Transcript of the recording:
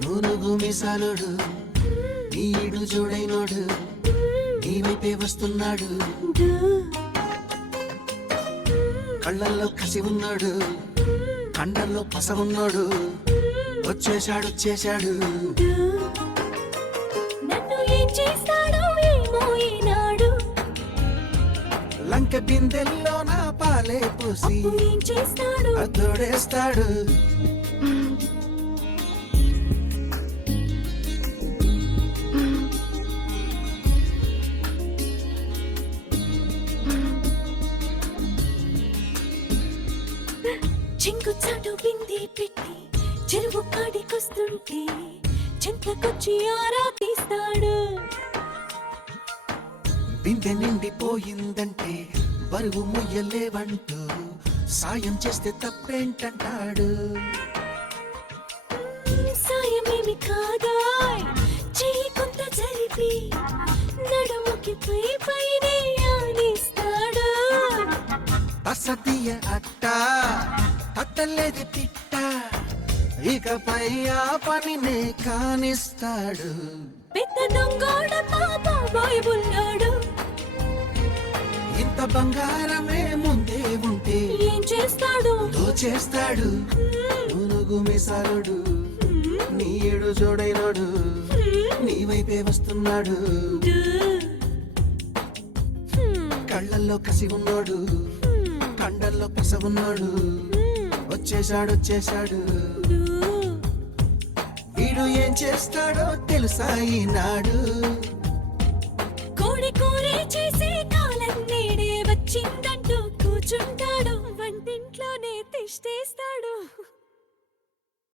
నూనుగు మిసాలుడు నీడు జోడైనోడు నీ వైపే వస్తున్నాడు కళ్ళల్లో కసి ఉన్నాడు కండల్లో పస ఉన్నాడు వచ్చేశాడు నన్ను ఏం చేస్తాడో ఏమో ఈనాడు లంక బిందెల్లో నా పాలే పూసి ఏం చేస్తాడు అతోడేస్తాడు చింగు చాటు బింది పెట్టి చెరువు కాడికొస్తుంటే చింతకొచ్చి ఆరా తీస్తాడు బిందె నిండిపోయిందంటే బరువు ముయ్యలేవంటూ సాయం చేస్తే తప్పేంటంటాడు సాయమేమి కాదా చెయ్యి కొంత జరిపి నడుముకి పైనే ఆనిస్తాడు అసతీయ అట్ట అట్టలేదు తిట్ట ఇకపై ఆ పనినే కానిస్తాడు పెద్ద దొంగోడ బాబాయ్ బుల్లాడు ఇంత బంగారమే ముందే ఉంటే ఏం చేస్తాడు దోచేస్తాడు నూనుగు మిసాలుడు నీడు జోడైనోడు నీ వైపే వస్తున్నాడు కళ్ళల్లో కసి ఉన్నాడు కండల్లో పస ఉన్నాడు వచ్చేశాడు వీడు ఏం చేస్తాడో తెలుసా ఈనాడు